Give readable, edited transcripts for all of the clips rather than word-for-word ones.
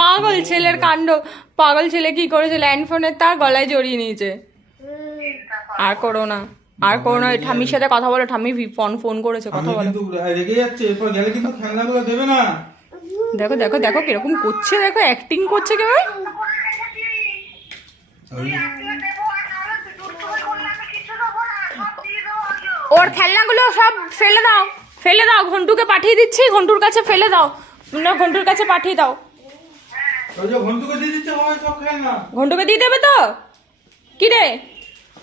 পাগল ছেলের কাণ্ড। পাগল ছেলে কি করেছে, ল্যান্ডফোনের তার গলায় জড়িয়ে নিয়েছে। আর করো না, আর করো না। ঠাম্মির সাথে কথা বলো, ঠাম্মি ফোন করেছে, কথা বলো। রেগে যাচ্ছে, এরপর গেলে কিন্তু খেলনাগুলো দেবে না। দেখো দেখো দেখো কিরকম করছে, দেখো অ্যাক্টিং করছে কেমন। ওর খেলনাগুলো সব ফেলে দাও, ফেলে দাও। ঘন্টুকে পাঠিয়ে দিচ্ছি, ঘন্টুর কাছে ফেলে দাও, না ঘন্টুর কাছে পাঠিয়ে দাও। ঘন্টুকে দিয়ে দিচ্ছে সব খেলনা। ঘন্টুকে দিয়ে দেবে তো? কি রে,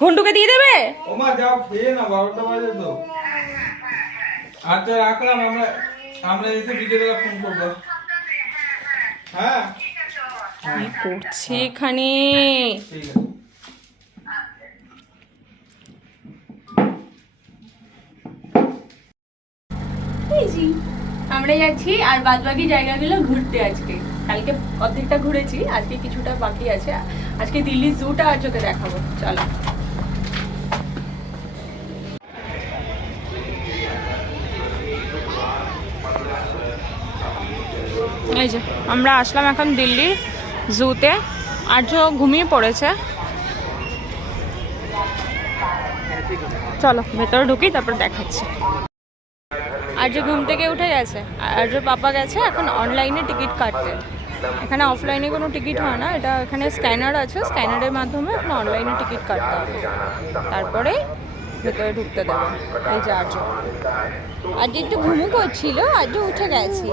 ঘন্টুকে দিয়ে দেবে? ওমা যাও খেয়ে না, 12টা বাজে তো। আচ্ছা রাখলাম, আমরা এসে বিকেলবেলা ফোন করবো। হ্যাঁ কি করছে এখানে? ঠিক আছে। আমরা যাচ্ছি আর বাদ বাকি জায়গাগুলো ঘুরতে আজকে। কালকে অর্ধেকটা ঘুরেছি, আজকে কিছুটা বাকি আছে। আজকে দিল্লি জুটা আর চোখে দেখাবো, চলো। এই যে আমরা আসলাম এখন দিল্লির জুতে। আর্য ঘুমিয়ে পড়েছে, চলো ভেতরে ঢুকি, তারপর দেখাচ্ছি। আর্য ঘুম থেকে উঠে গেছে, আর্য পাপা গেছে এখন অনলাইনে টিকিট কাটতে। এখানে অফলাইনে কোনো টিকিট হয় না, এটা এখানে স্ক্যানার আছে, স্ক্যানারের মাধ্যমে এখন অনলাইনে টিকিট কাটতে হবে, তারপরে ভেতরে ঢুকতে দেবে। এই যে আর্য একটু ঘুমু করছিল, আর্য উঠে গেছে।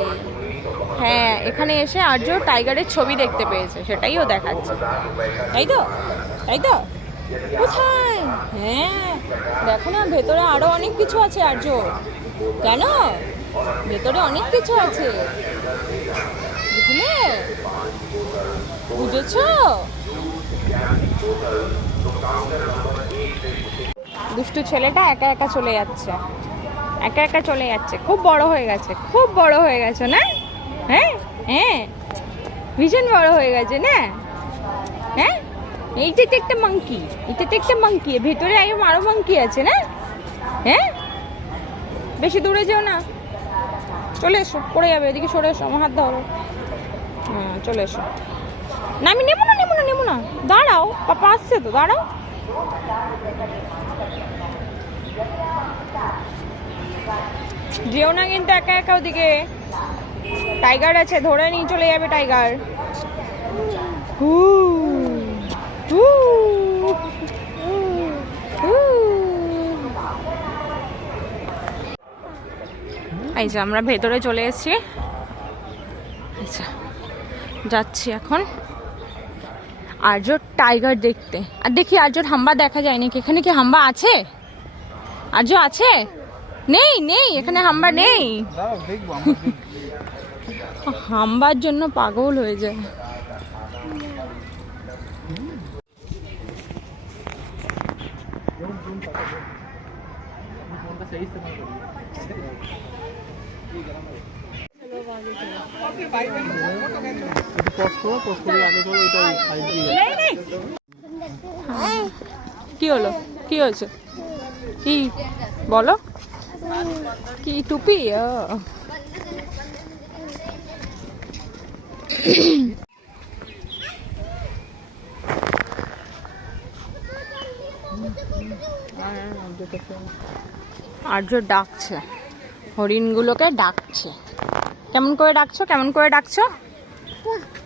হ্যাঁ, এখানে এসে আর্য টাইগারের ছবি দেখতে পেয়েছে, সেটাই ও দেখাচ্ছে। তাই তো, তাই তো। কোথায়? হ্যাঁ দেখো না, ভেতরে আরো অনেক কিছু আছে আর্য, কেন ভেতরে অনেক কিছু আছে, বুঝলে, বুঝেছো? দুষ্টু ছেলেটা একা একা চলে যাচ্ছে, একা একা চলে যাচ্ছে। খুব বড় হয়ে গেছে, খুব বড় হয়ে গেছে না? হ্যাঁ হ্যাঁ, ভীষণ বড় হয়ে গেছে না? হ্যাঁ, এইটা তো একটা মাংকি, এটা তো একটা মাংকি, ভেতরে আরো মাংকি আছে না? হ্যাঁ, বেশি দূরে যেও না, চলে এসো, পড়ে যাবে, এদিকে সরে এসো, আমার হাত ধরো। হ্যাঁ চলে এসো। না আমি নেবো না, নেবো না, নেবো না, দাঁড়াও, পাপা আসছে তো, দাঁড়াও। যেও না কিন্তু একা একা, ওদিকে টাইগার আছে, ধরে নিয়ে চলে যাবে টাইগার। এই যে আমরা ভেতরে চলে এসেছি, যাচ্ছি এখন আর্য টাইগার দেখতে। আর দেখি আর্যর হাম্বা দেখা যায় নাকি, এখানে কি হাম্বা আছে? আর্য আছে? নেই, নেই, এখানে হাম্বা নেই। হাম্বার জন্য পাগল হয়ে যায়। কি হলো, কি হয়েছে, কি বলো, কি টুপি? আর্য ডাকছে, হরিণগুলোকে ডাকছে। কেমন করে ডাকছো, কেমন করে ডাকছো,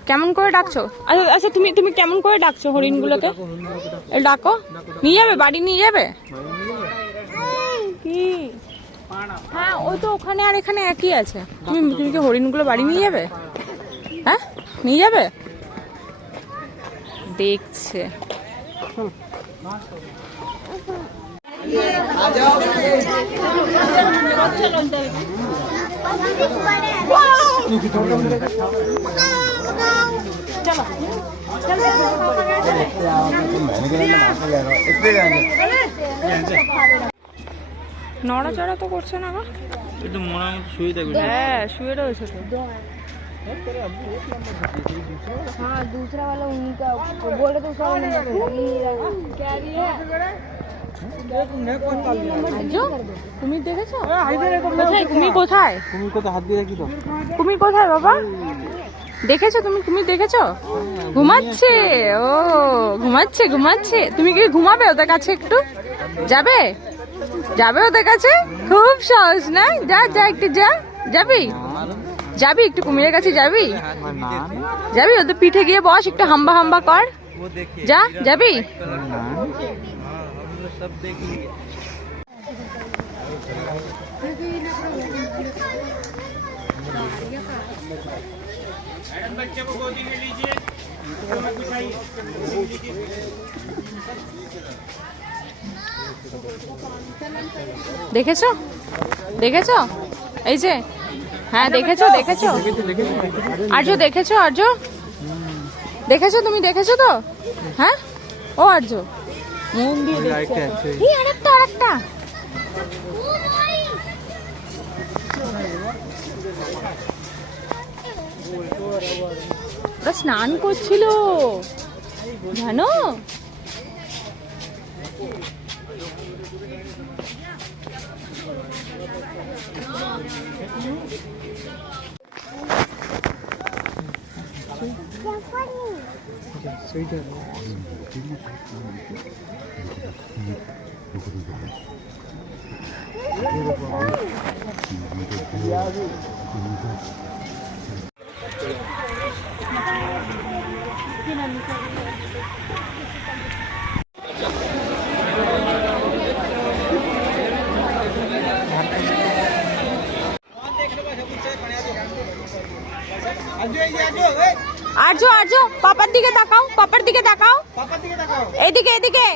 কেমন করে ডাকছো? আচ্ছা আচ্ছা, তুমি তুমি কেমন করে ডাকছো হরিণগুলোকে? ডাকো, নিয়ে যাবে, বাড়ি নিয়ে যাবে কি? হ্যাঁ ওই তো ওখানে আর এখানে একই আছে। তুমি তুমি কি হরিণগুলো বাড়ি নিয়ে যাবে? হ্যাঁ নিয়ে যাবে, দেখছে। নড়াচড়া তো করছে না, হ্যাঁ শুয়ে রয়েছে তো। हाँ दूसरा वाला उन्हीं का बोल रहे तो उसका তুমি দেখেছো? তুমি কোথায়? তুমি কোথায় হাত দিয়ে রাখি তো? তুমি কোথায় বাবা? দেখেছো তুমি? তুমি দেখেছো? ঘুমাচ্ছে। ও ঘুমাচ্ছে ঘুমাচ্ছে। তুমি কি ঘুমাবে ওদের কাছে একটু? যাবে? যাবে ওদের কাছে? খুব সহজ না? যা যা একটু যা। যাবি? যাবি একটু কুমিরের কাছে যাবি? যাবি ওদের পিঠে গিয়ে বস, একটু হাম্বা হাম্বা কর। যা, যাবি? দেখেছো? দেখেছো? এই যে, হ্যাঁ দেখেছো দেখেছো? আর্য দেখেছো? আর্য দেখেছো? তুমি দেখেছো তো? হ্যাঁ, ও আর্য মন দিয়ে দেখছে। এই আরেকটা আরেকটা। ওরা স্নান করছিল জানো? আর্য আর্য পাপার দিকে তাকাও, পাপার দিকে তাকাও, এদিকে এদিকে।